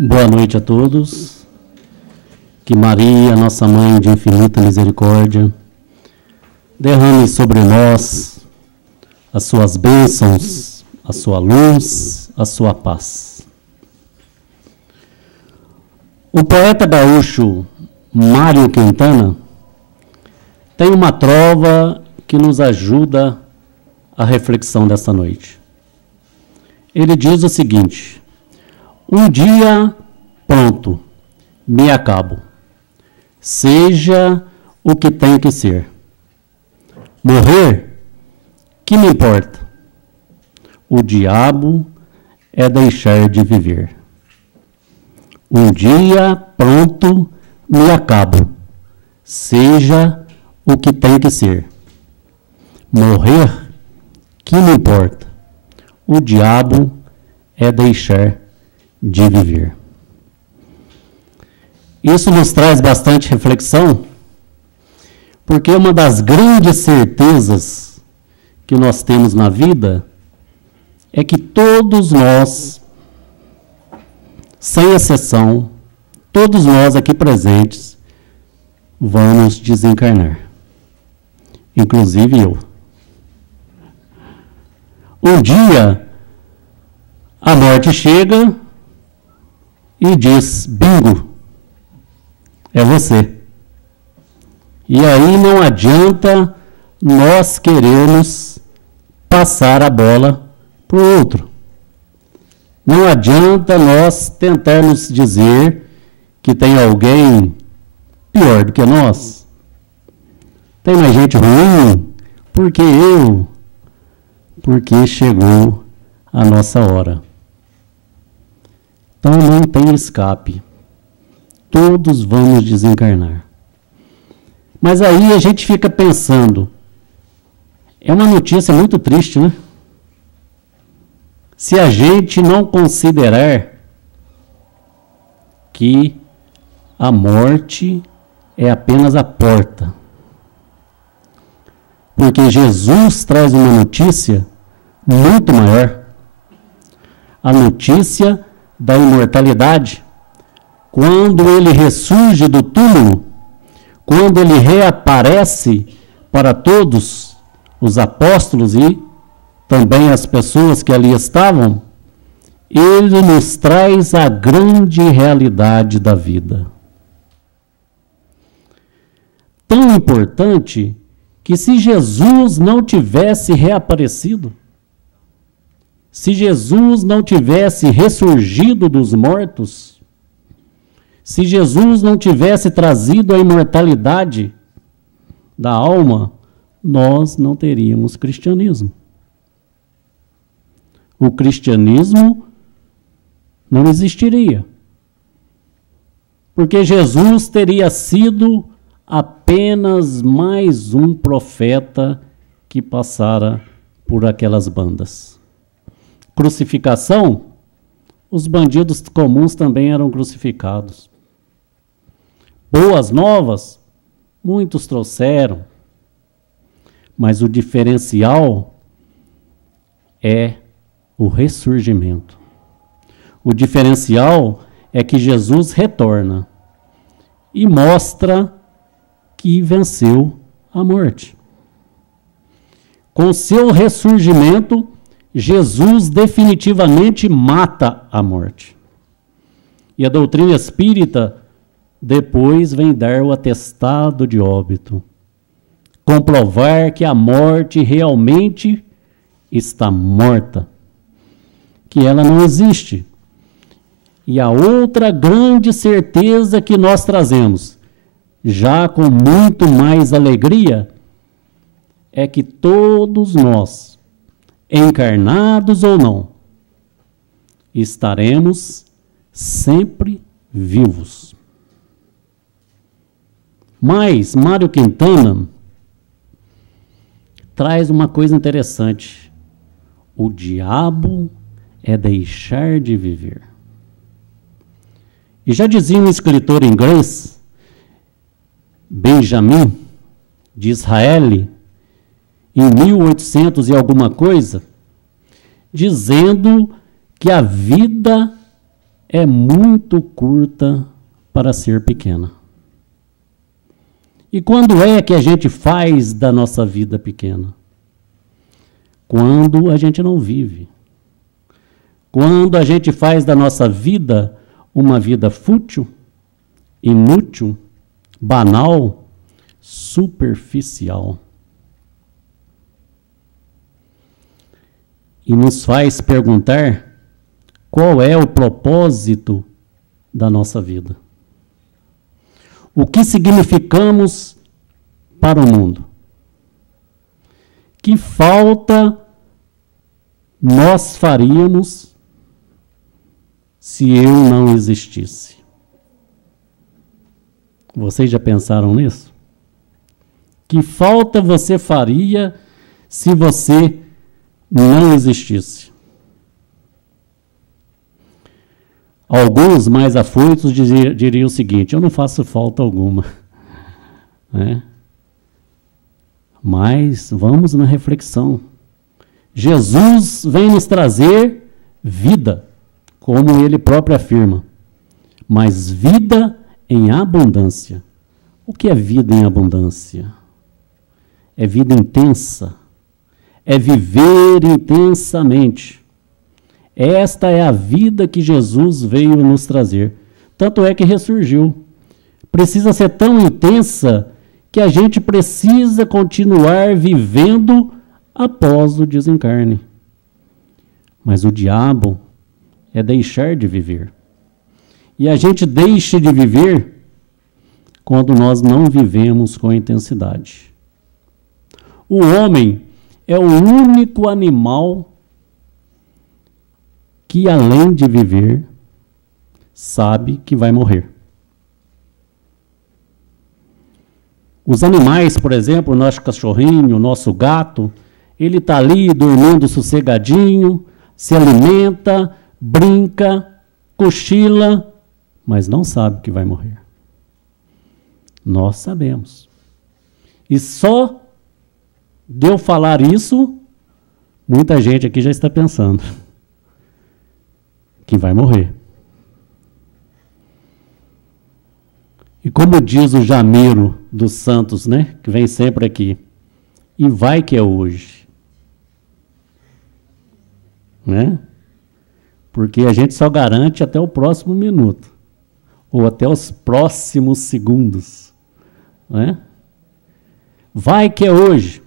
Boa noite a todos. Que Maria, nossa Mãe de infinita misericórdia, derrame sobre nós as suas bênçãos, a sua luz, a sua paz. O poeta gaúcho Mário Quintana tem uma trova que nos ajuda a reflexão desta noite. Ele diz o seguinte: um dia, pronto, me acabo. Seja o que tem que ser. Morrer, que me importa? O diabo é deixar de viver. Um dia, pronto, me acabo. Seja o que tem que ser. Morrer, que me importa? O diabo é deixar de viver. Isso nos traz bastante reflexão, porque uma das grandes certezas que nós temos na vida é que todos nós, sem exceção, todos nós aqui presentes, vamos desencarnar. Inclusive eu. Um dia, a morte chega e diz: bingo, é você. E aí não adianta nós querermos passar a bola para o outro. Não adianta nós tentarmos dizer que tem alguém pior do que nós. Tem mais gente ruim, porque chegou a nossa hora. Então não tem escape. Todos vamos desencarnar. Mas aí a gente fica pensando, é uma notícia muito triste, né? Se a gente não considerar que a morte é apenas a porta. Porque Jesus traz uma notícia muito maior. A notícia da imortalidade. Quando ele ressurge do túmulo, quando ele reaparece para todos os apóstolos e também as pessoas que ali estavam, ele nos traz a grande realidade da vida. Tão importante que se Jesus não tivesse reaparecido, se Jesus não tivesse ressurgido dos mortos, se Jesus não tivesse trazido a imortalidade da alma, nós não teríamos cristianismo. O cristianismo não existiria. Porque Jesus teria sido apenas mais um profeta que passara por aquelas bandas. Crucificação, os bandidos comuns também eram crucificados. Boas novas, muitos trouxeram, mas o diferencial é o ressurgimento. O diferencial é que Jesus retorna e mostra que venceu a morte. Com seu ressurgimento, Jesus definitivamente mata a morte. E a doutrina espírita depois vem dar o atestado de óbito, comprovar que a morte realmente está morta, que ela não existe. E a outra grande certeza que nós trazemos, já com muito mais alegria, é que todos nós, encarnados ou não, estaremos sempre vivos. Mas Mário Quintana traz uma coisa interessante. O diabo é deixar de viver. E já dizia um escritor inglês, Benjamin Disraeli, em 1800 e alguma coisa, dizendo que a vida é muito curta para ser pequena. E quando é que a gente faz da nossa vida pequena? Quando a gente não vive. Quando a gente faz da nossa vida uma vida fútil, inútil, banal, superficial. E nos faz perguntar qual é o propósito da nossa vida. O que significamos para o mundo? Que falta nós faríamos se eu não existisse? Vocês já pensaram nisso? Que falta você faria se você não existisse? Alguns mais afoitos diriam o seguinte: eu não faço falta alguma. Né? Mas vamos na reflexão. Jesus vem nos trazer vida, como ele próprio afirma, mas vida em abundância. O que é vida em abundância? É vida intensa, é viver intensamente. Esta é a vida que Jesus veio nos trazer. Tanto é que ressurgiu. Precisa ser tão intensa que a gente precisa continuar vivendo após o desencarne. Mas o diabo é deixar de viver. E a gente deixa de viver quando nós não vivemos com intensidade. O homem é o único animal que, além de viver, sabe que vai morrer. Os animais, por exemplo, o nosso cachorrinho, o nosso gato, ele está ali dormindo sossegadinho, se alimenta, brinca, cochila, mas não sabe que vai morrer. Nós sabemos. E só de eu falar isso, muita gente aqui já está pensando que vai morrer. E como diz o Jamiro dos Santos, né, que vem sempre aqui, e vai que é hoje. Né? Porque a gente só garante até o próximo minuto, ou até os próximos segundos. Né? Vai que é hoje.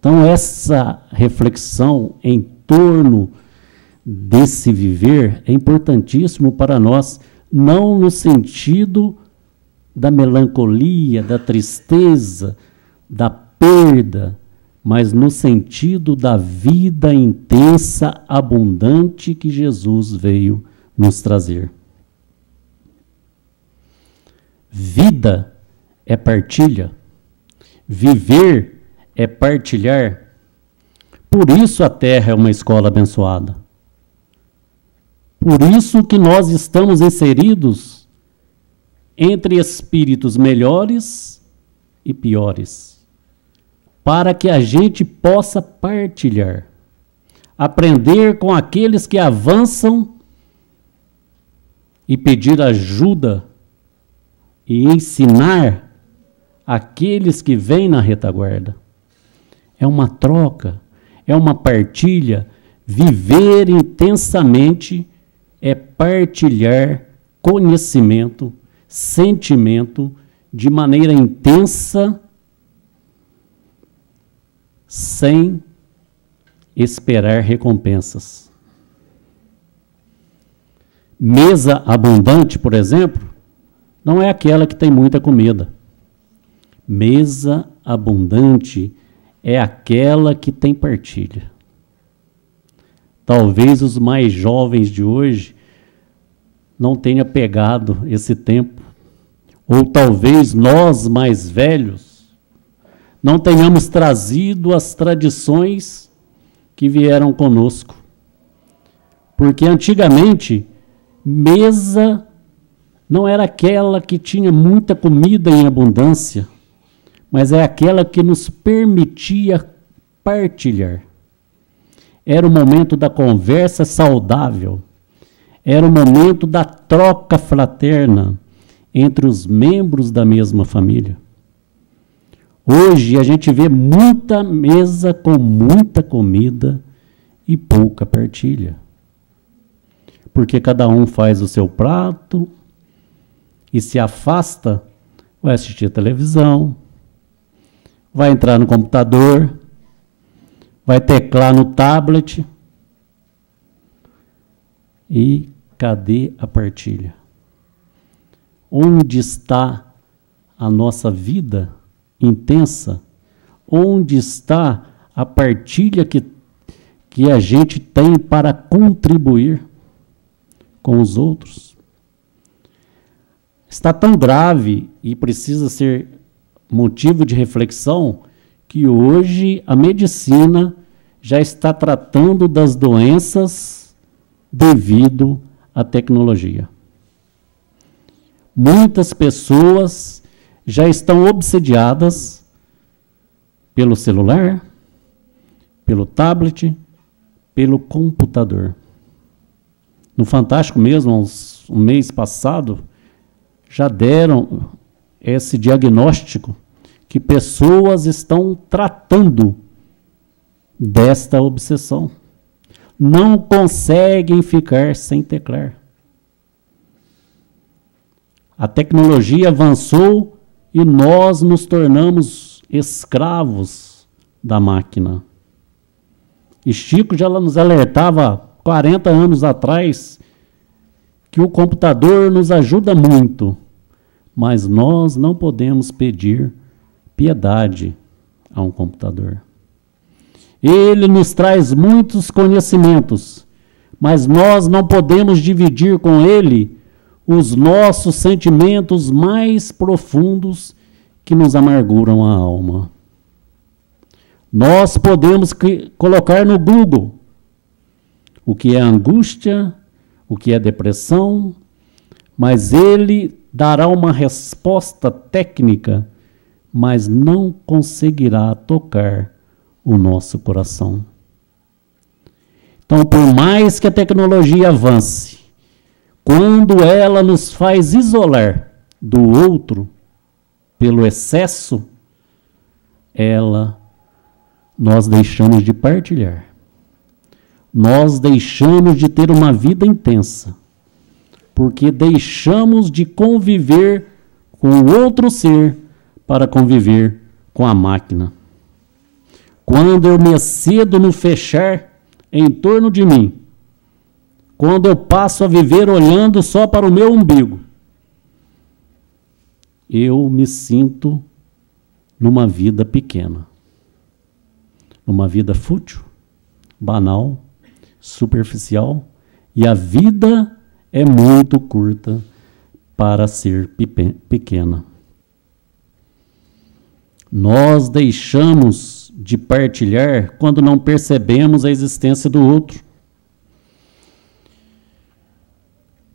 Então, essa reflexão em torno desse viver é importantíssimo para nós, não no sentido da melancolia, da tristeza, da perda, mas no sentido da vida intensa, abundante que Jesus veio nos trazer. Vida é partilha, viver é partilhar. Por isso a Terra é uma escola abençoada. Por isso que nós estamos inseridos entre espíritos melhores e piores, para que a gente possa partilhar, aprender com aqueles que avançam e pedir ajuda e ensinar aqueles que vêm na retaguarda. É uma troca, é uma partilha. Viver intensamente é partilhar conhecimento, sentimento de maneira intensa, sem esperar recompensas. Mesa abundante, por exemplo, não é aquela que tem muita comida. Mesa abundante é aquela que tem partilha. Talvez os mais jovens de hoje não tenham pegado esse tempo, ou talvez nós mais velhos não tenhamos trazido as tradições que vieram conosco. Porque antigamente, mesa não era aquela que tinha muita comida em abundância, mas é aquela que nos permitia partilhar. Era o momento da conversa saudável, Era o momento da troca fraterna entre os membros da mesma família. Hoje a gente vê muita mesa com muita comida e pouca partilha. Porque cada um faz o seu prato e se afasta, vai assistir televisão, vai entrar no computador, vai teclar no tablet. E cadê a partilha? Onde está a nossa vida intensa? Onde está a partilha que a gente tem para contribuir com os outros? Está tão grave e precisa ser motivo de reflexão que hoje a medicina já está tratando das doenças devido à tecnologia. Muitas pessoas já estão obsediadas pelo celular, pelo tablet, pelo computador. No Fantástico mesmo, um mês passado, já deram esse diagnóstico que pessoas estão tratando desta obsessão. Não conseguem ficar sem teclar. A tecnologia avançou e nós nos tornamos escravos da máquina. E Chico já nos alertava 40 anos atrás que o computador nos ajuda muito, mas nós não podemos pedir piedade a um computador. Ele nos traz muitos conhecimentos, mas nós não podemos dividir com ele os nossos sentimentos mais profundos que nos amarguram a alma. Nós podemos colocar no Google o que é angústia, o que é depressão, mas ele dará uma resposta técnica, mas não conseguirá tocar o nosso coração. Então, por mais que a tecnologia avance, quando ela nos faz isolar do outro pelo excesso, nós deixamos de partilhar. Nós deixamos de ter uma vida intensa, porque deixamos de conviver com o outro ser para conviver com a máquina. Quando eu me excedo no fechar em torno de mim, quando eu passo a viver olhando só para o meu umbigo, eu me sinto numa vida pequena, numa vida fútil, banal, superficial, e a vida é muito curta para ser pequena. Nós deixamos de partilhar quando não percebemos a existência do outro.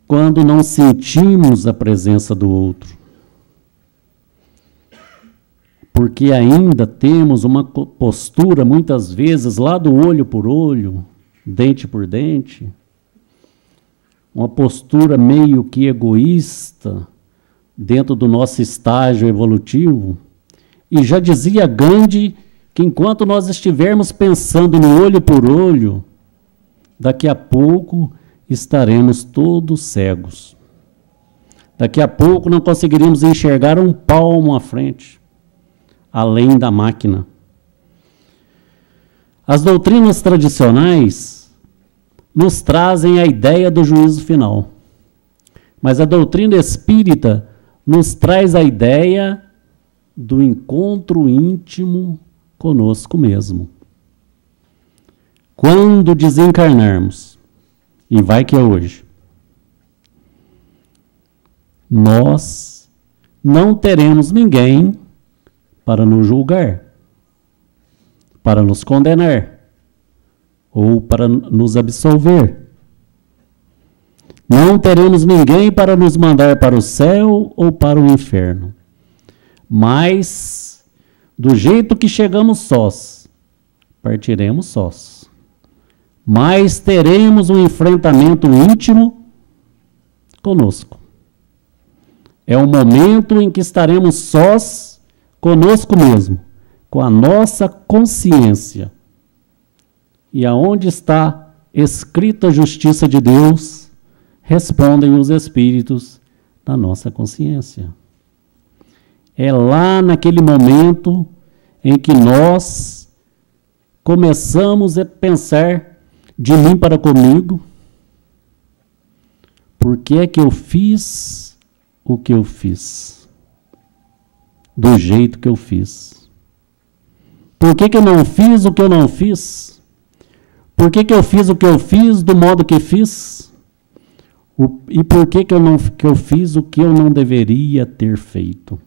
Quando não sentimos a presença do outro. Porque ainda temos uma postura, muitas vezes, lá do olho por olho, dente por dente, uma postura meio que egoísta dentro do nosso estágio evolutivo. E já dizia Gandhi que enquanto nós estivermos pensando no olho por olho, daqui a pouco estaremos todos cegos. Daqui a pouco não conseguiríamos enxergar um palmo à frente, além da máquina. As doutrinas tradicionais nos trazem a ideia do juízo final, mas a doutrina espírita nos traz a ideia do encontro íntimo conosco mesmo. Quando desencarnarmos, e vai que é hoje, nós não teremos ninguém para nos julgar, para nos condenar, ou para nos absolver. Não teremos ninguém para nos mandar para o céu ou para o inferno. Mas, do jeito que chegamos sós, partiremos sós. Mas teremos um enfrentamento íntimo conosco. É um momento em que estaremos sós conosco mesmo, com a nossa consciência. E aonde está escrita a justiça de Deus, respondem os espíritos da nossa consciência. É lá naquele momento em que nós começamos a pensar de mim para comigo. Por que é que eu fiz o que eu fiz? Do jeito que eu fiz. Por que que eu não fiz o que eu não fiz? Por que que eu fiz o que eu fiz do modo que fiz? E por que que eu fiz o que eu não deveria ter feito?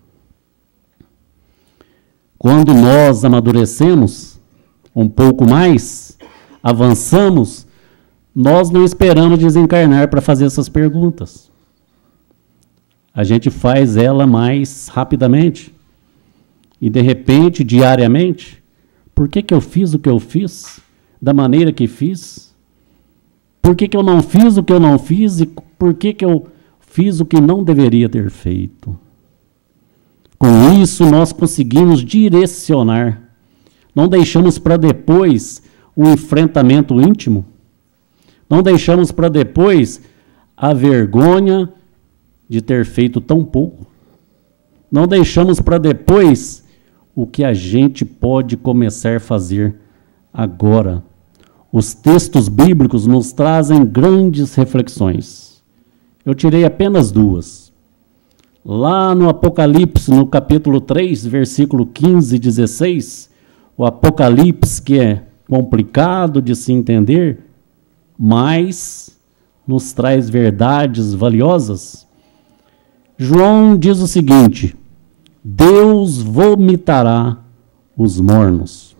Quando nós amadurecemos um pouco mais, avançamos, nós não esperamos desencarnar para fazer essas perguntas. A gente faz ela mais rapidamente. E de repente, diariamente, por que que eu fiz o que eu fiz? Da maneira que fiz? Por que que eu não fiz o que eu não fiz? E por que que eu fiz o que não deveria ter feito? Com isso, nós conseguimos direcionar. Não deixamos para depois o enfrentamento íntimo. Não deixamos para depois a vergonha de ter feito tão pouco. Não deixamos para depois o que a gente pode começar a fazer agora. Os textos bíblicos nos trazem grandes reflexões. Eu tirei apenas duas. Lá no Apocalipse, no capítulo 3, versículo 15 e 16, o Apocalipse, que é complicado de se entender, mas nos traz verdades valiosas. João diz o seguinte: Deus vomitará os mornos.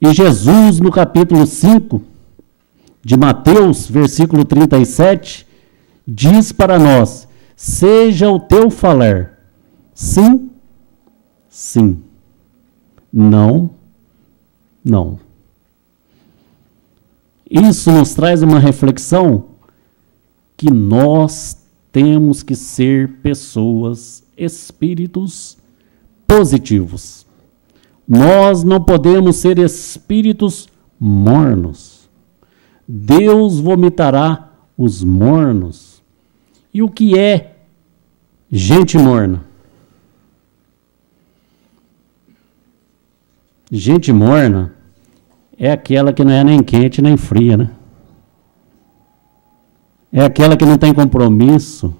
E Jesus, no capítulo 5 de Mateus, versículo 37, diz para nós: seja o teu falar sim, sim, não, não. Isso nos traz uma reflexão que nós temos que ser pessoas, espíritos positivos. Nós não podemos ser espíritos mornos. Deus vomitará os mornos. E o que é gente morna? Gente morna é aquela que não é nem quente nem fria, né? É aquela que não tem compromisso.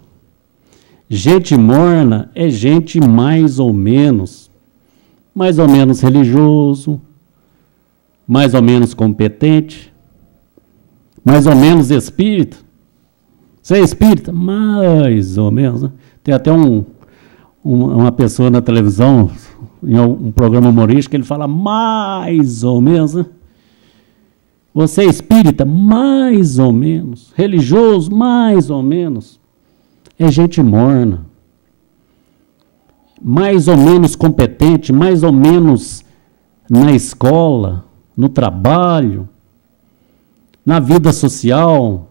Gente morna é gente mais ou menos religioso, mais ou menos competente, mais ou menos espírita. Você é espírita? Mais ou menos, né? Tem até uma pessoa na televisão, em um programa humorístico, ele fala mais ou menos, né? Você é espírita? Mais ou menos. Religioso? Mais ou menos. É gente morna. Mais ou menos competente, mais ou menos na escola, no trabalho, na vida social,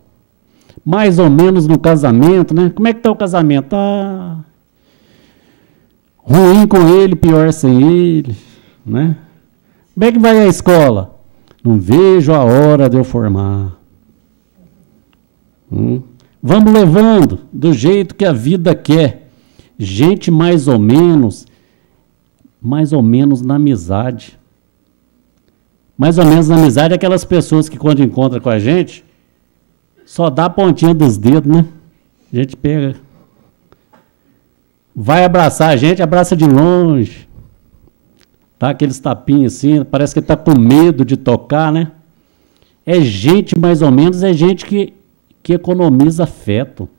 mais ou menos no casamento, né? Como é que está o casamento? Ah, ruim com ele, pior sem ele, né? Como é que vai a escola? Não vejo a hora de eu formar. Vamos levando do jeito que a vida quer. Gente mais ou menos na amizade. Mais ou menos na amizade é aquelas pessoas que quando encontram com a gente, só dá a pontinha dos dedos, né? A gente pega, vai abraçar a gente, abraça de longe. Tá aqueles tapinhos assim, parece que está com medo de tocar, né? É gente mais ou menos, é gente que economiza afeto.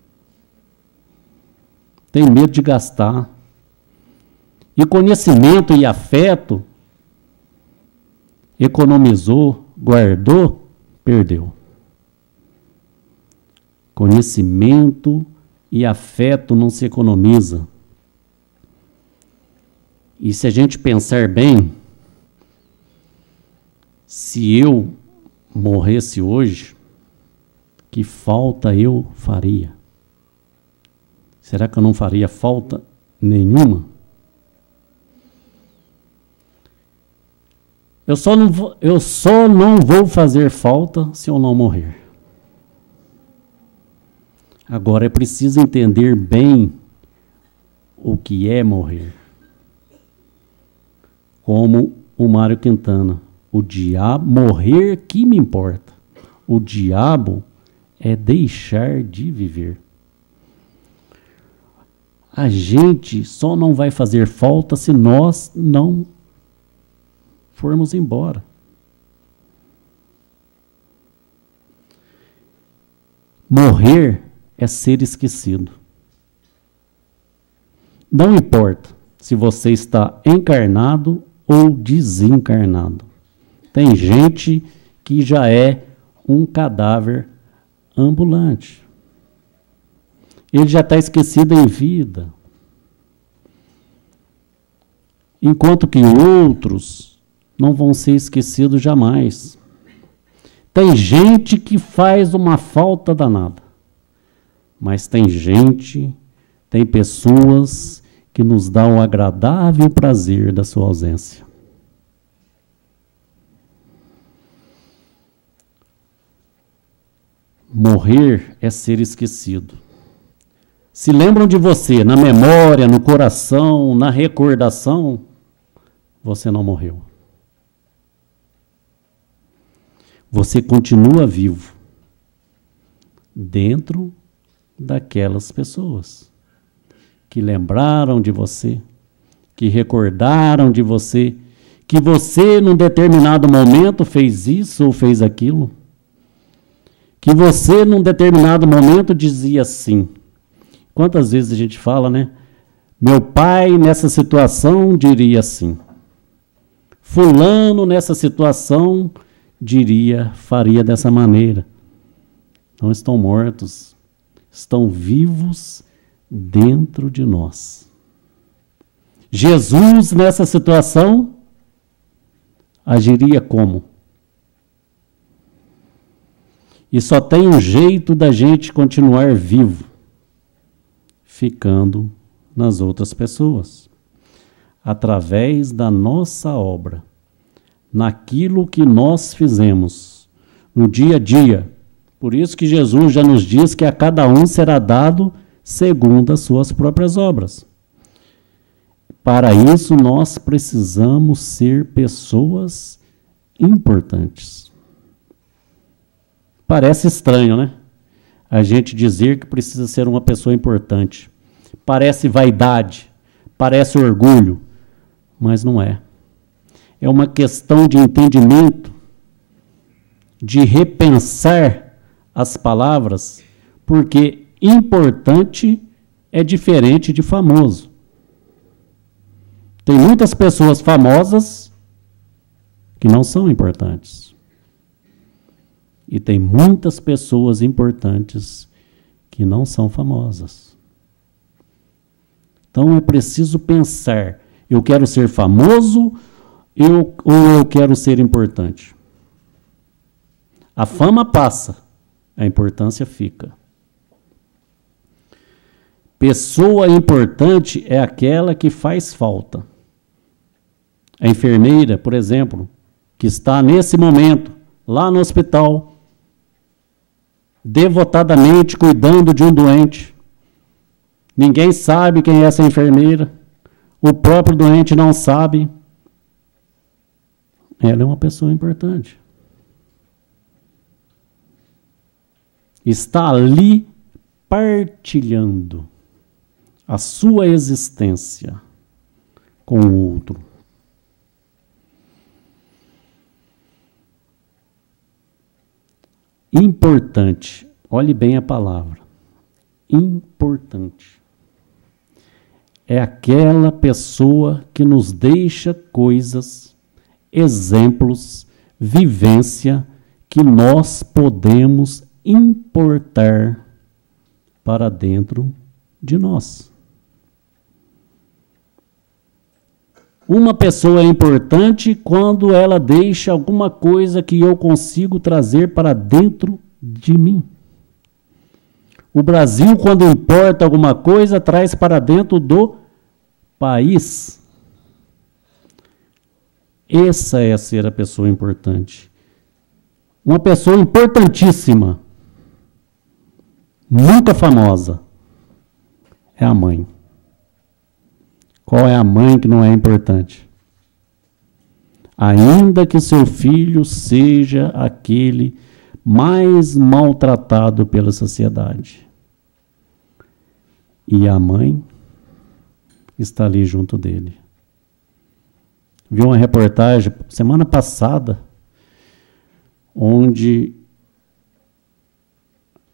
Tem medo de gastar. E conhecimento e afeto, economizou, guardou, perdeu. Conhecimento e afeto não se economiza. E se a gente pensar bem, se eu morresse hoje, que falta eu faria? será que eu não faria falta nenhuma? Eu só não vou fazer falta se eu não morrer. Agora é preciso entender bem o que é morrer. Como o Mário Quintana, o diabo, morrer que me importa. O diabo é deixar de viver. A gente só não vai fazer falta se nós não formos embora. Morrer é ser esquecido. Não importa se você está encarnado ou desencarnado. Tem gente que já é um cadáver ambulante. Ele já está esquecido em vida. Enquanto que outros não vão ser esquecidos jamais. Tem gente que faz uma falta danada. Mas tem pessoas que nos dão o agradável prazer da sua ausência. Morrer é ser esquecido. Se lembram de você na memória, no coração, na recordação, você não morreu. Você continua vivo dentro daquelas pessoas que lembraram de você, que recordaram de você, que você num determinado momento fez isso ou fez aquilo, que você num determinado momento dizia sim. Quantas vezes a gente fala, né? Meu pai nessa situação diria sim. Fulano nessa situação faria dessa maneira. Não estão mortos, estão vivos dentro de nós. Jesus nessa situação agiria como? E só tem um jeito da gente continuar vivo, ficando nas outras pessoas, através da nossa obra, naquilo que nós fizemos, no dia a dia. Por isso que Jesus já nos diz que a cada um será dado segundo as suas próprias obras. Para isso, nós precisamos ser pessoas importantes. Parece estranho, né? A gente dizer que precisa ser uma pessoa importante. Parece vaidade, parece orgulho, mas não é. É uma questão de entendimento, de repensar as palavras, porque importante é diferente de famoso. Tem muitas pessoas famosas que não são importantes. E tem muitas pessoas importantes que não são famosas. Então é preciso pensar, eu quero ser famoso ou eu quero ser importante? A fama passa, a importância fica. Pessoa importante é aquela que faz falta. A enfermeira, por exemplo, que está nesse momento lá no hospital, devotadamente cuidando de um doente. Ninguém sabe quem é essa enfermeira. O próprio doente não sabe. Ela é uma pessoa importante. Está ali partilhando a sua existência com o outro. Importante, olhe bem a palavra. Importante. É aquela pessoa que nos deixa coisas, exemplos, vivência que nós podemos importar para dentro de nós. Uma pessoa é importante quando ela deixa alguma coisa que eu consigo trazer para dentro de mim. O Brasil, quando importa alguma coisa, traz para dentro do país. Essa é ser a pessoa importante. Uma pessoa importantíssima, nunca famosa, é a mãe. Qual é a mãe que não é importante? Ainda que seu filho seja aquele mais maltratado pela sociedade. E a mãe está ali junto dele. Vi uma reportagem semana passada, onde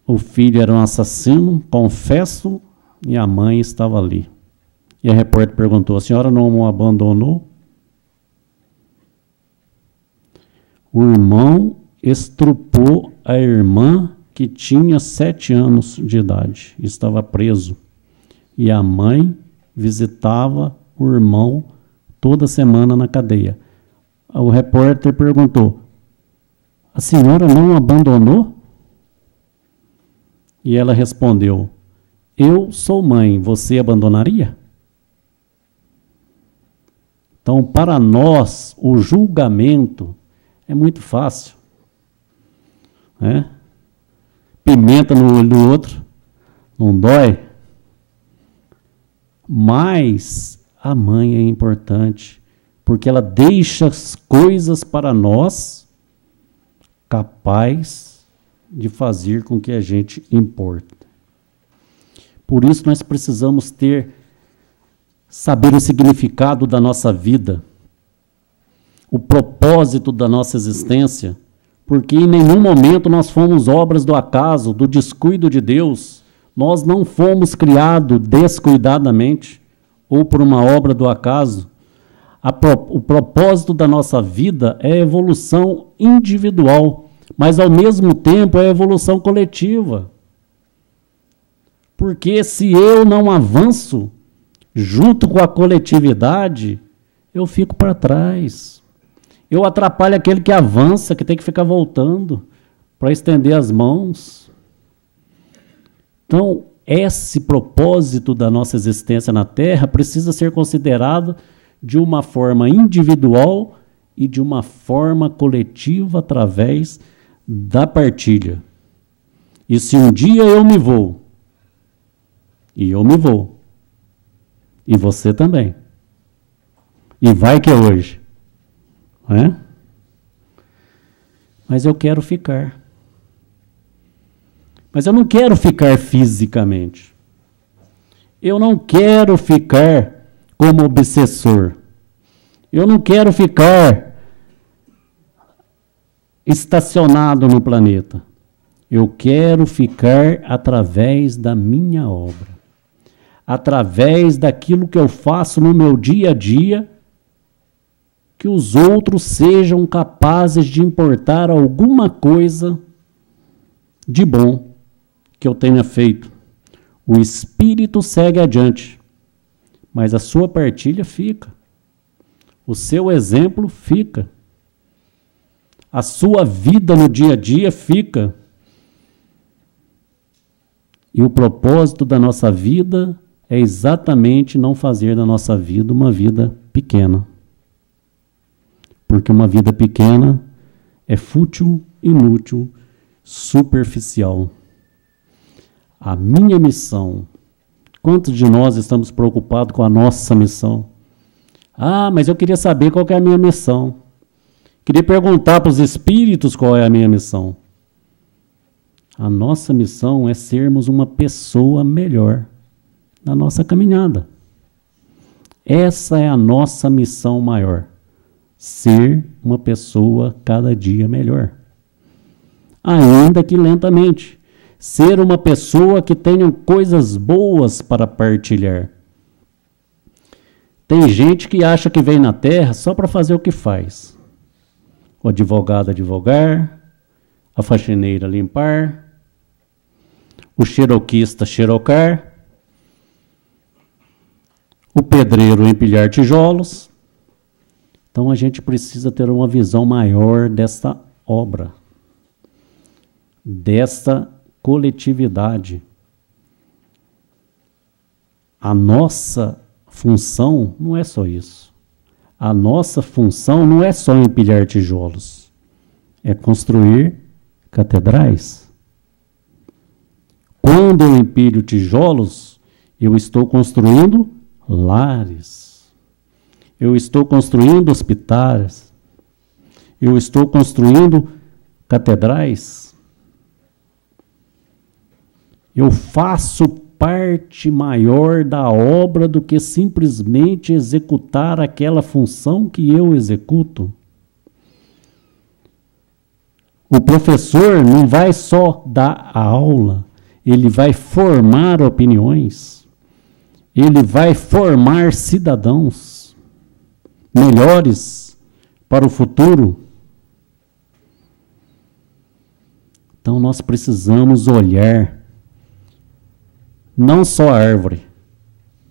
o filho era um assassino, confesso, e a mãe estava ali. E a repórter perguntou: a senhora não o abandonou? O irmão estrupou a irmã que tinha 7 anos de idade, estava preso. E a mãe visitava o irmão toda semana na cadeia. O repórter perguntou: a senhora não o abandonou? E ela respondeu: eu sou mãe, você abandonaria? Então, para nós, o julgamento é muito fácil. Né? Pimenta no olho do outro, não dói. Mas a mãe é importante, porque ela deixa as coisas para nós capaz de fazer com que a gente importe. Por isso nós precisamos saber o significado da nossa vida, o propósito da nossa existência, porque em nenhum momento nós fomos obras do acaso, do descuido de Deus. Nós não fomos criados descuidadamente ou por uma obra do acaso. O propósito da nossa vida é a evolução individual, mas ao mesmo tempo é a evolução coletiva. Porque se eu não avanço junto com a coletividade, eu fico para trás. Eu atrapalho aquele que avança, que tem que ficar voltando para estender as mãos. Então, esse propósito da nossa existência na Terra precisa ser considerado de uma forma individual e de uma forma coletiva através da partilha. E se um dia eu me vou, e eu me vou, e você também, e vai que é hoje, não é? Mas eu quero ficar. Mas eu não quero ficar fisicamente. Eu não quero ficar como obsessor. Eu não quero ficar estacionado no planeta. Eu quero ficar através da minha obra. Através daquilo que eu faço no meu dia a dia, que os outros sejam capazes de importar alguma coisa de bom que eu tenha feito. O espírito segue adiante, mas a sua partilha fica. O seu exemplo fica. A sua vida no dia a dia fica. E o propósito da nossa vida é exatamente não fazer da nossa vida uma vida pequena. Porque uma vida pequena é fútil, inútil, superficial. A minha missão. Quantos de nós estamos preocupados com a nossa missão? Ah, mas eu queria saber qual que é a minha missão. Queria perguntar para os espíritos qual é a minha missão. A nossa missão é sermos uma pessoa melhor na nossa caminhada. Essa é a nossa missão maior. Ser uma pessoa cada dia melhor. Ainda que lentamente. Ser uma pessoa que tenha coisas boas para partilhar. Tem gente que acha que vem na Terra só para fazer o que faz. O advogado advogar, a faxineira limpar, o xeroquista xerocar, o pedreiro empilhar tijolos. Então a gente precisa ter uma visão maior dessa obra, dessa coletividade, A nossa função não é só isso. A nossa função não é só empilhar tijolos, é construir catedrais. Quando eu empilho tijolos, eu estou construindo lares. Eu estou construindo hospitais. Eu estou construindo catedrais. Eu faço parte maior da obra do que simplesmente executar aquela função que eu executo. O professor não vai só dar a aula, ele vai formar opiniões, ele vai formar cidadãos melhores para o futuro. Então nós precisamos olhar não só a árvore,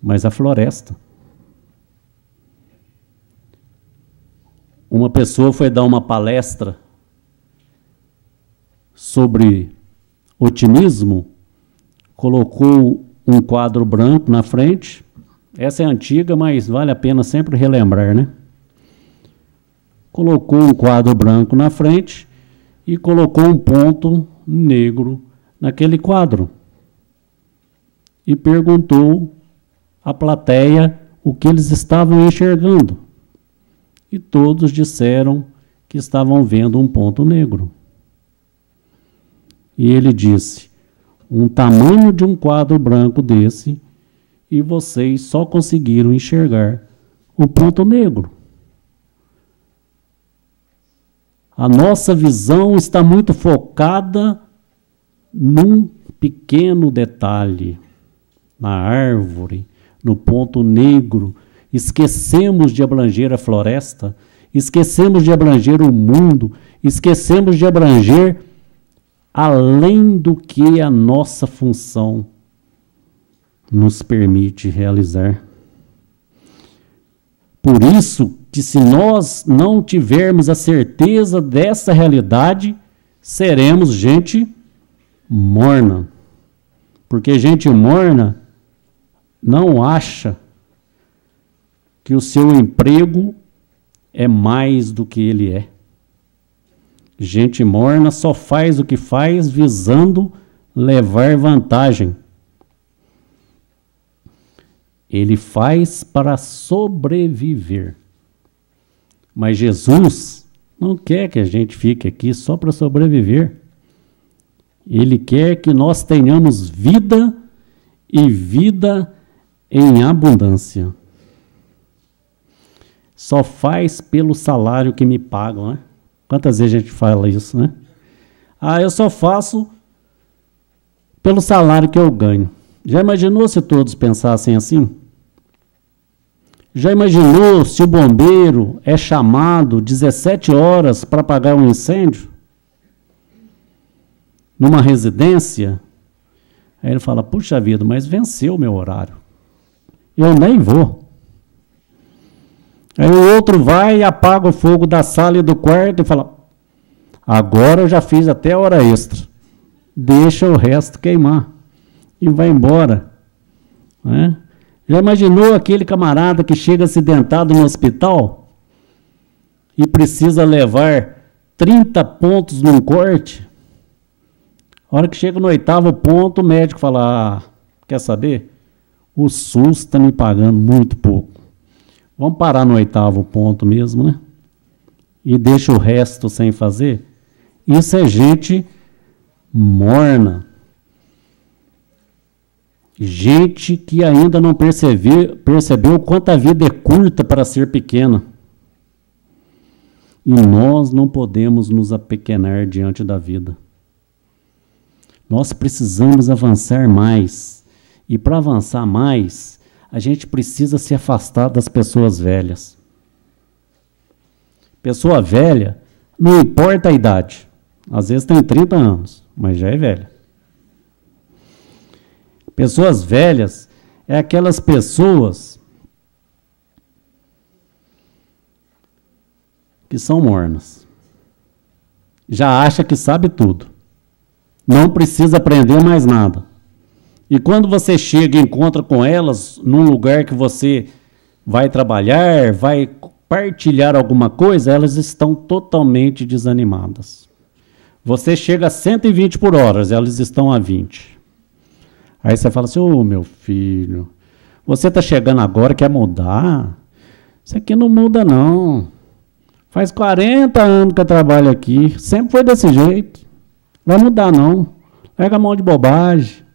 mas a floresta. Uma pessoa foi dar uma palestra sobre otimismo, colocou um quadro branco na frente. Essa é antiga, mas vale a pena sempre relembrar, né? Colocou um quadro branco na frente e colocou um ponto negro naquele quadro. E perguntou à plateia o que eles estavam enxergando. E todos disseram que estavam vendo um ponto negro. E ele disse: um tamanho de um quadro branco desse, e vocês só conseguiram enxergar o ponto negro. A nossa visão está muito focada num pequeno detalhe, na árvore, no ponto negro. Esquecemos de abranger a floresta, esquecemos de abranger o mundo, esquecemos de abranger além do que a nossa função nos permite realizar. Por isso que, se nós não tivermos a certeza dessa realidade, seremos gente morna. Porque gente morna não acha que o seu emprego é mais do que ele é. Gente morna só faz o que faz visando levar vantagem. Ele faz para sobreviver. Mas Jesus não quer que a gente fique aqui só para sobreviver. Ele quer que nós tenhamos vida e vida em abundância. Só faz pelo salário que me pagam, né? Quantas vezes a gente fala isso, né? Ah, eu só faço pelo salário que eu ganho. Já imaginou se todos pensassem assim? Já imaginou se o bombeiro é chamado 17 horas para apagar um incêndio? Numa residência? Aí ele fala: puxa vida, mas venceu o meu horário. Eu nem vou. Aí o outro vai e apaga o fogo da sala e do quarto e fala: agora eu já fiz até hora extra. Deixa o resto queimar. E vai embora. Né? Já imaginou aquele camarada que chega acidentado no hospital e precisa levar 30 pontos num corte? A hora que chega no 8º ponto, o médico fala: quer saber? O SUS está me pagando muito pouco. Vamos parar no 8º ponto mesmo, né? E deixa o resto sem fazer? Isso é gente morna. Gente que ainda não percebeu quanto a vida é curta para ser pequena. E nós não podemos nos apequenar diante da vida. Nós precisamos avançar mais. E para avançar mais, a gente precisa se afastar das pessoas velhas. Pessoa velha, não importa a idade. Às vezes tem 30 anos, mas já é velha. Pessoas velhas é aquelas pessoas que são mornas. Já acha que sabe tudo. Não precisa aprender mais nada. E quando você chega e encontra com elas num lugar que você vai trabalhar, vai partilhar alguma coisa, elas estão totalmente desanimadas. Você chega a 120 por hora, elas estão a 20. Aí você fala assim, ô meu filho, você está chegando agora, quer mudar? Isso aqui não muda não. Faz 40 anos que eu trabalho aqui, sempre foi desse jeito. Vai mudar não. Pega a mão de bobagem.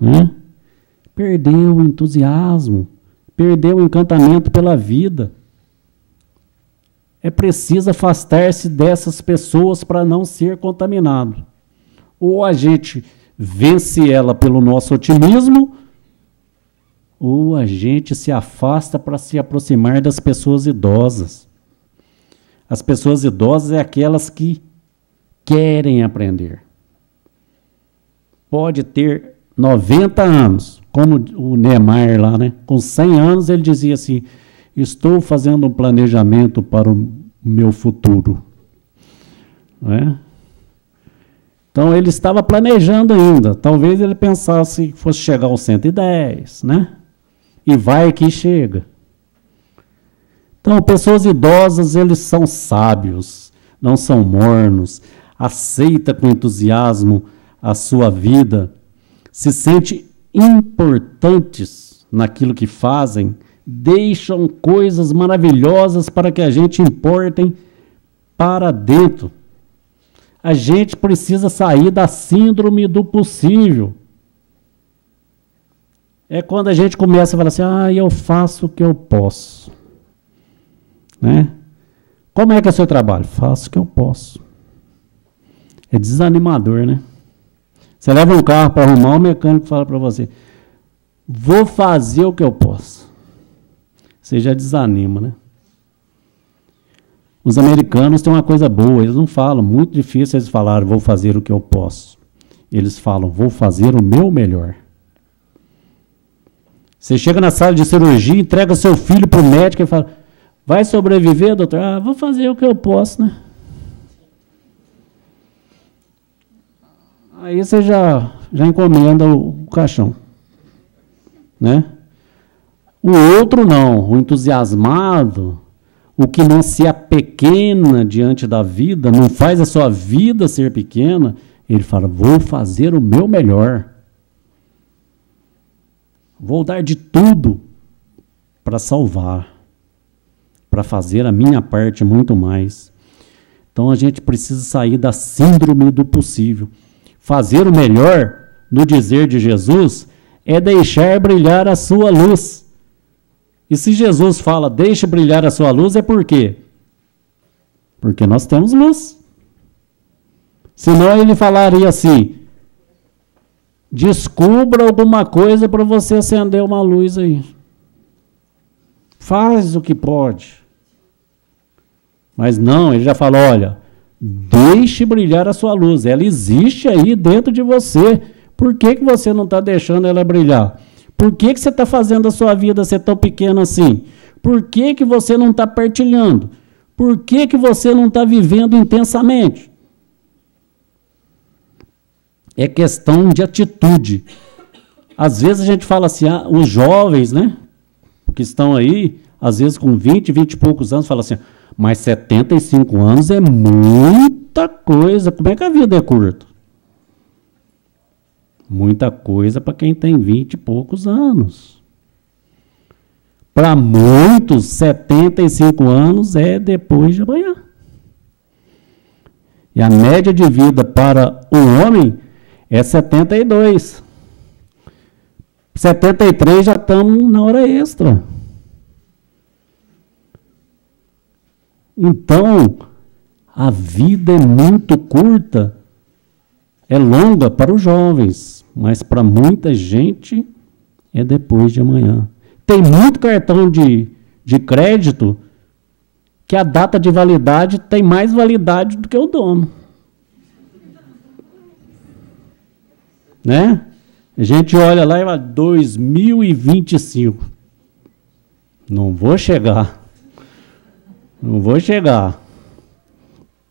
Né? Perdeu o entusiasmo, perdeu o encantamento pela vida. É preciso afastar-se dessas pessoas para não ser contaminado. Ou a gente vence ela pelo nosso otimismo, ou a gente se afasta para se aproximar das pessoas idosas. As pessoas idosas é aquelas que querem aprender. Pode ter 90 anos, como o Neymar lá, né? Com 100 anos ele dizia assim, estou fazendo um planejamento para o meu futuro. Não é? Então ele estava planejando ainda, talvez ele pensasse que fosse chegar aos 110, né? E vai que chega. Então, pessoas idosas, eles são sábios, não são mornos, aceita com entusiasmo a sua vida, se sente importantes naquilo que fazem, deixam coisas maravilhosas para que a gente importem para dentro. A gente precisa sair da síndrome do possível. É quando a gente começa a falar assim, eu faço o que eu posso. Né? Como é que é o seu trabalho? Faço o que eu posso. É desanimador, né? Você leva um carro para arrumar, o mecânico fala para você, vou fazer o que eu posso. Você já desanima, né? Os americanos têm uma coisa boa, eles não falam, muito difícil eles falarem, vou fazer o que eu posso. Eles falam, vou fazer o meu melhor. Você chega na sala de cirurgia, entrega seu filho para o médico e fala, vai sobreviver, doutor? Vou fazer o que eu posso, né? Aí você já encomenda o caixão. Né? O outro não, o entusiasmado, o que não se apequena diante da vida, não faz a sua vida ser pequena, ele fala, vou fazer o meu melhor. Vou dar de tudo para salvar, para fazer a minha parte muito mais. Então a gente precisa sair da síndrome do possível. Fazer o melhor, no dizer de Jesus, é deixar brilhar a sua luz. E se Jesus fala, deixe brilhar a sua luz, é por quê? Porque nós temos luz. Senão ele falaria assim, descubra alguma coisa para você acender uma luz aí. Faz o que pode. Mas não, ele já falou, olha, deixe brilhar a sua luz. Ela existe aí dentro de você. Por que você não está deixando ela brilhar? Por que você está fazendo a sua vida ser tão pequena assim? Por que você não está partilhando? Por que você não está vivendo intensamente? É questão de atitude. Às vezes a gente fala assim, os jovens, né, que estão aí, às vezes com 20 e poucos anos, falam assim, mas 75 anos é muita coisa. Como é que a vida é curta? Muita coisa para quem tem 20 e poucos anos. Para muitos, 75 anos é depois de amanhã. E a média de vida para o homem é 72. 73 já estamos na hora extra. Então, a vida é muito curta, é longa para os jovens, mas para muita gente é depois de amanhã. Tem muito cartão de crédito que a data de validade tem mais validade do que o dono. Né? A gente olha lá e fala, 2025. Não vou chegar. Não vou chegar.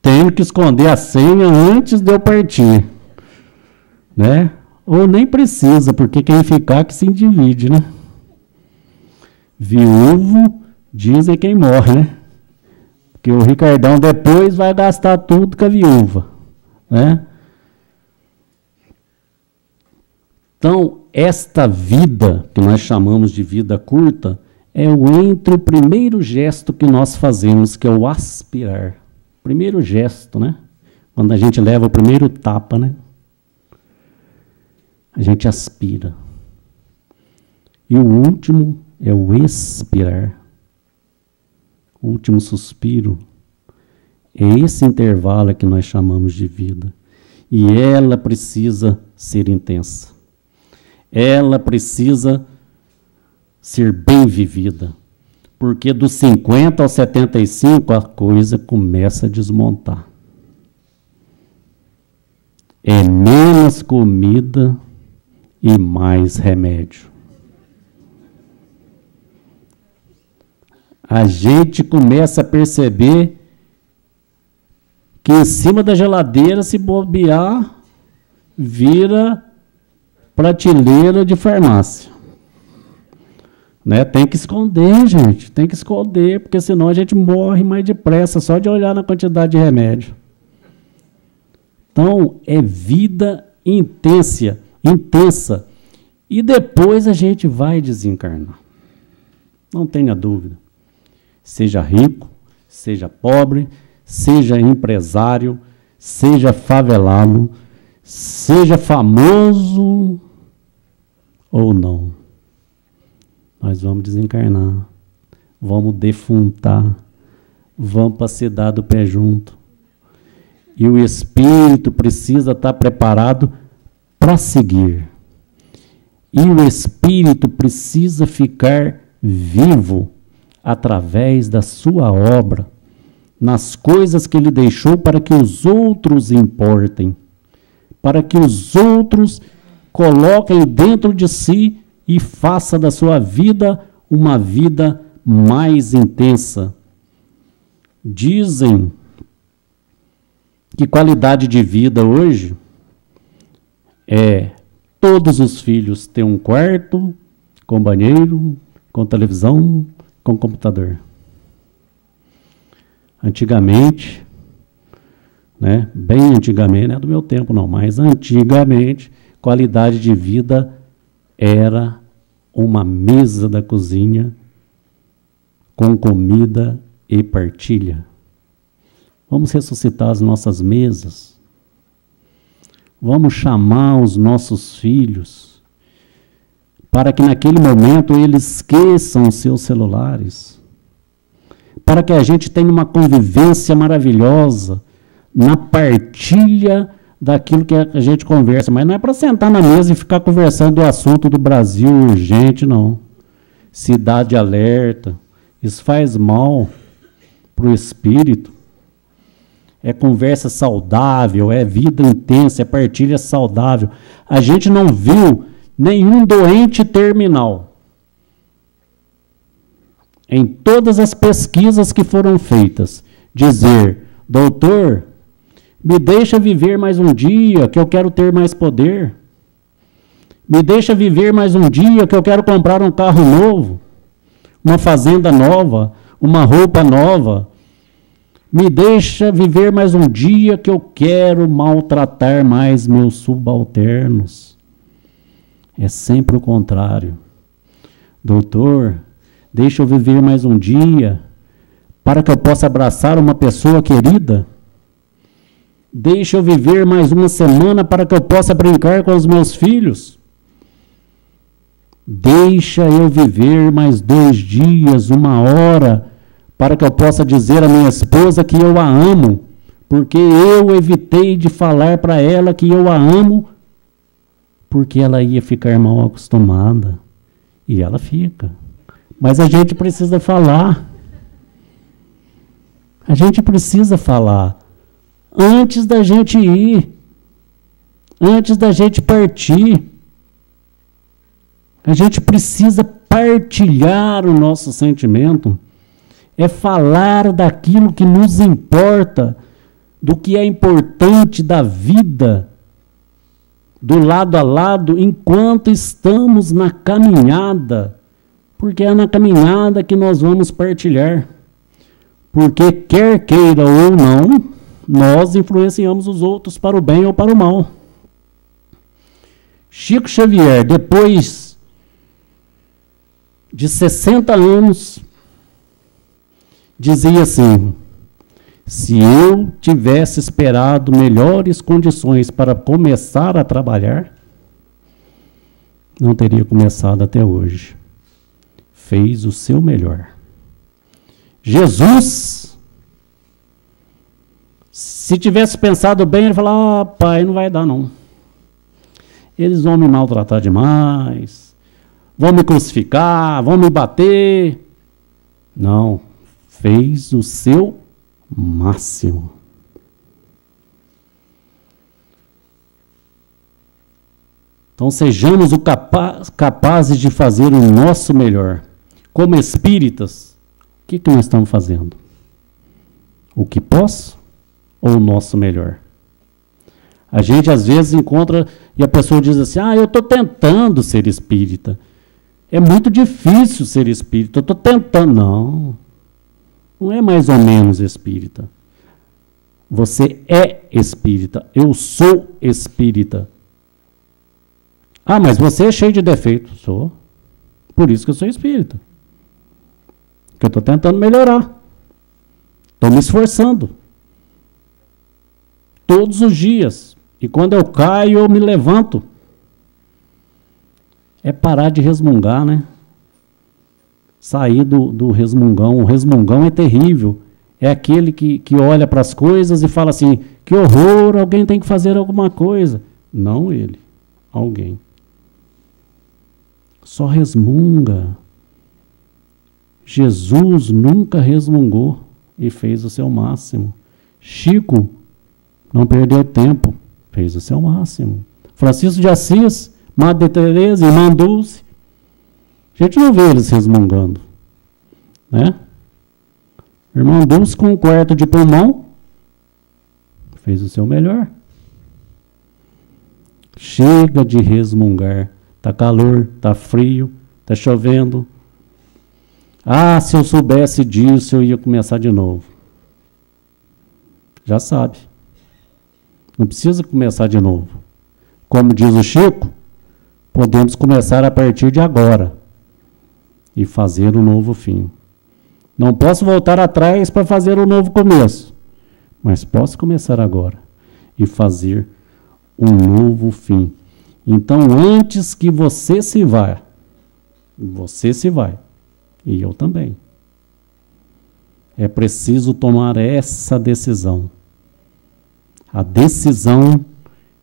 Tenho que esconder a senha antes de eu partir. Né? Ou nem precisa, porque quem ficar que se divide, né? Viúvo, dizem quem morre, né? Porque o Ricardão depois vai gastar tudo com a viúva, né? Então, esta vida, que nós chamamos de vida curta, é entre o primeiro gesto que nós fazemos, que é o aspirar. Primeiro gesto, né? Quando a gente leva o primeiro tapa, né? A gente aspira. E o último é o expirar. O último suspiro. É esse intervalo que nós chamamos de vida. E ela precisa ser intensa. Ela precisa ser bem vivida. Porque dos 50 aos 75 a coisa começa a desmontar. É menos comida e mais remédio. A gente começa a perceber que em cima da geladeira, se bobear, vira prateleira de farmácia. Né? Tem que esconder, gente. Tem que esconder, porque senão a gente morre mais depressa só de olhar na quantidade de remédio. Então, é vida intensa. E depois a gente vai desencarnar. Não tenha dúvida. Seja rico, seja pobre, seja empresário, seja favelado, seja famoso ou não. Nós vamos desencarnar, vamos defuntar, vamos para a cidade do pé junto. E o espírito precisa estar preparado para seguir. E o espírito precisa ficar vivo através da sua obra, nas coisas que ele deixou para que os outros importem, para que os outros coloquem dentro de si e faça da sua vida uma vida mais intensa. Dizem que qualidade de vida hoje é todos os filhos ter um quarto com banheiro, com televisão, com computador. Antigamente, né, bem antigamente, não é do meu tempo não, mas antigamente, qualidade de vida era uma mesa da cozinha com comida e partilha. Vamos ressuscitar as nossas mesas. Vamos chamar os nossos filhos para que naquele momento eles esqueçam os seus celulares. Para que a gente tenha uma convivência maravilhosa na partilha daquilo que a gente conversa. Mas não é para sentar na mesa e ficar conversando do assunto do Brasil urgente, não. Cidade alerta. Isso faz mal para o espírito. É conversa saudável, é vida intensa, é partilha saudável. A gente não viu nenhum doente terminal. Em todas as pesquisas que foram feitas, dizer, doutor, me deixa viver mais um dia, que eu quero ter mais poder. Me deixa viver mais um dia, que eu quero comprar um carro novo, uma fazenda nova, uma roupa nova. Me deixa viver mais um dia, que eu quero maltratar mais meus subalternos. É sempre o contrário. Doutor, deixa eu viver mais um dia para que eu possa abraçar uma pessoa querida. Deixa eu viver mais uma semana para que eu possa brincar com os meus filhos. Deixa eu viver mais 2 dias, 1 hora, para que eu possa dizer à minha esposa que eu a amo, porque eu evitei de falar para ela que eu a amo, porque ela ia ficar mal acostumada. E ela fica. Mas a gente precisa falar. A gente precisa falar. Antes da gente ir. Antes da gente partir. A gente precisa partilhar o nosso sentimento. É falar daquilo que nos importa, do que é importante da vida. do lado a lado, enquanto estamos na caminhada, porque é na caminhada que nós vamos partilhar. Porque quer queira ou não, nós influenciamos os outros para o bem ou para o mal. Chico Xavier, depois de 60 anos, dizia assim: se eu tivesse esperado melhores condições para começar a trabalhar, não teria começado até hoje. Fez o seu melhor. Jesus, se tivesse pensado bem, ele falava: pai, não vai dar não. Eles vão me maltratar demais, vão me crucificar, vão me bater. Não, fez o seu máximo. Então sejamos capazes de fazer o nosso melhor. Como espíritas, o que nós estamos fazendo? O que posso ou o nosso melhor? A gente às vezes encontra e a pessoa diz assim: eu estou tentando ser espírita. É muito difícil ser espírita, eu estou tentando. Não, não é mais ou menos espírita. Você é espírita, eu sou espírita. Mas você é cheio de defeitos. Sou. Por isso que eu sou espírita. Porque eu estou tentando melhorar. Estou me esforçando. Todos os dias. E quando eu caio, eu me levanto. É parar de resmungar, né? Sair do resmungão. O resmungão é terrível. É aquele que olha para as coisas e fala assim: que horror, alguém tem que fazer alguma coisa. Não ele, alguém. Só resmunga. Jesus nunca resmungou e fez o seu máximo. Chico não perdeu tempo, fez o seu máximo. Francisco de Assis, Madre Teresa, Irmã Dulce. A gente não vê eles resmungando, né? Irmã Dulce, com um quarto de pulmão, fez o seu melhor. Chega de resmungar. Está calor, está frio, está chovendo. Se eu soubesse disso, eu ia começar de novo. Já sabe. Não precisa começar de novo. Como diz o Chico, podemos começar a partir de agora e fazer um novo fim. Não posso voltar atrás para fazer um novo começo, mas posso começar agora e fazer um novo fim. Então, antes que você se vai, e eu também. É preciso tomar essa decisão. A decisão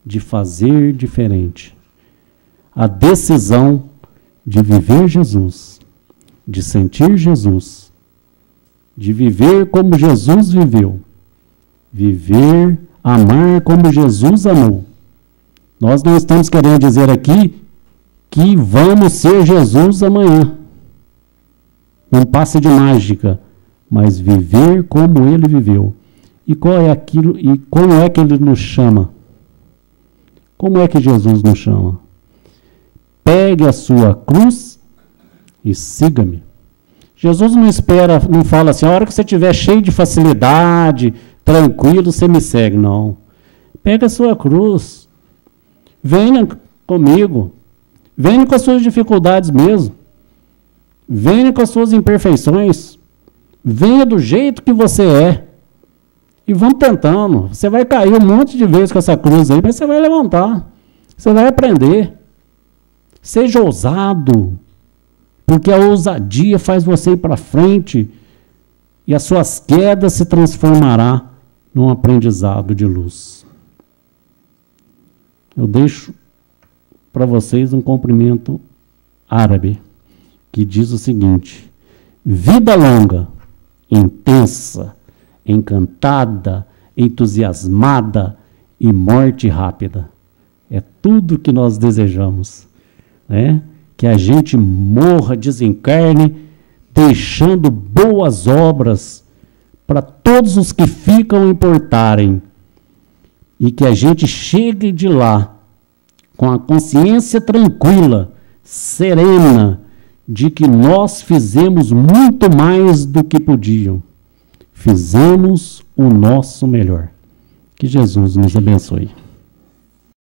de fazer diferente. A decisão de viver Jesus, de sentir Jesus, de viver como Jesus viveu. Viver, amar como Jesus amou. Nós não estamos querendo dizer aqui que vamos ser Jesus amanhã. Um passe de mágica, mas viver como ele viveu. E qual é aquilo? E como é que ele nos chama? Como é que Jesus nos chama? Pegue a sua cruz e siga-me. Jesus não espera, não fala assim: a hora que você estiver cheio de facilidade, tranquilo, você me segue. Não. Pega a sua cruz. Venha comigo. Venha com as suas dificuldades mesmo. Venha com as suas imperfeições. Venha do jeito que você é. E vamos tentando. Você vai cair um monte de vezes com essa cruz aí, mas você vai levantar. Você vai aprender. Seja ousado. Porque a ousadia faz você ir para frente. E as suas quedas se transformará num aprendizado de luz. Eu deixo para vocês um cumprimento árabe, que diz o seguinte: vida longa, intensa, encantada, entusiasmada e morte rápida. É tudo que nós desejamos, né? Que a gente morra, desencarne, deixando boas obras para todos os que ficam importarem. E que a gente chegue de lá com a consciência tranquila, serena, de que nós fizemos muito mais do que podiam. Fizemos o nosso melhor. Que Jesus nos abençoe.